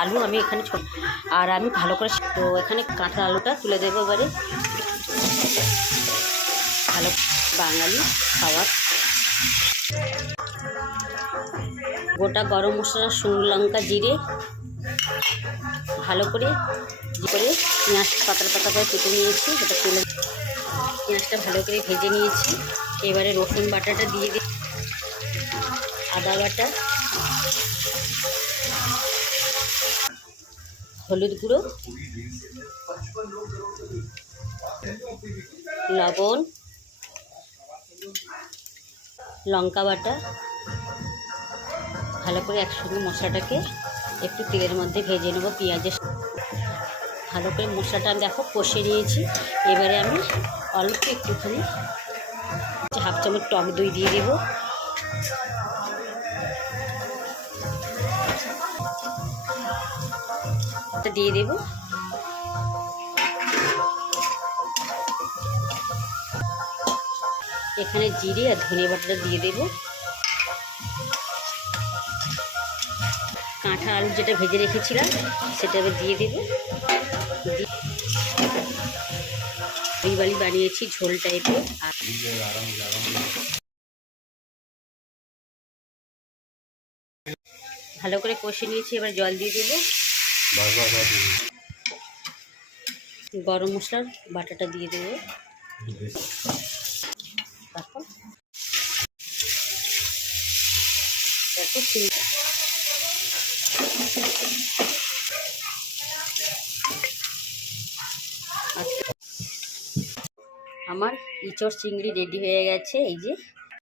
আলু আমি এখানে আর আমি ভালো করে তো এখানে কাঁচা আলুটা তুলে দেবো এবারে। ভালো বাঙালি খাবার গোটা গরম মশলা, শুকনো লঙ্কা, জিরে, ভালো করে করে পেঁয়াজ পাতলা পাতা করে কেটে নিয়েছি সেটা তুলে পেঁয়াজটা ভালো করে ভেজে নিয়েছি। এবারে রসুন বাটাটা দিয়ে দিই। আদা বাটা। হলুদ গুঁড়ো, লবণ, লঙ্কা বাটা, ভালো করে একসঙ্গে মশলাটাকে একটু তেলের মধ্যে ভেজে নেব, পেঁয়াজের ভালো করে মশলাটা আমি দেখো কষে নিয়েছি। এবারে আমি অল্প একটুখানি হাফ চামচ টক দই দিয়ে দেবো। এটা দিয়ে দেবো। এখানে জিরে আর ধনে বাটাটা দিয়ে দেবো। কাঁঠা আলু যেটা ভেজে রেখেছিলাম, সেটা এবার দিয়ে দেবো। বালি বানিয়েছি ঝোল টাইপের ভালো করে কষে নিয়েছি, এবার জল দিয়ে দেবো। গরম মশলার বাটাটা দিয়ে দেবো। তারপর আচ্ছা। আমার ইঁচড় চিংড়ি রেডি হয়ে গেছে, এই যে।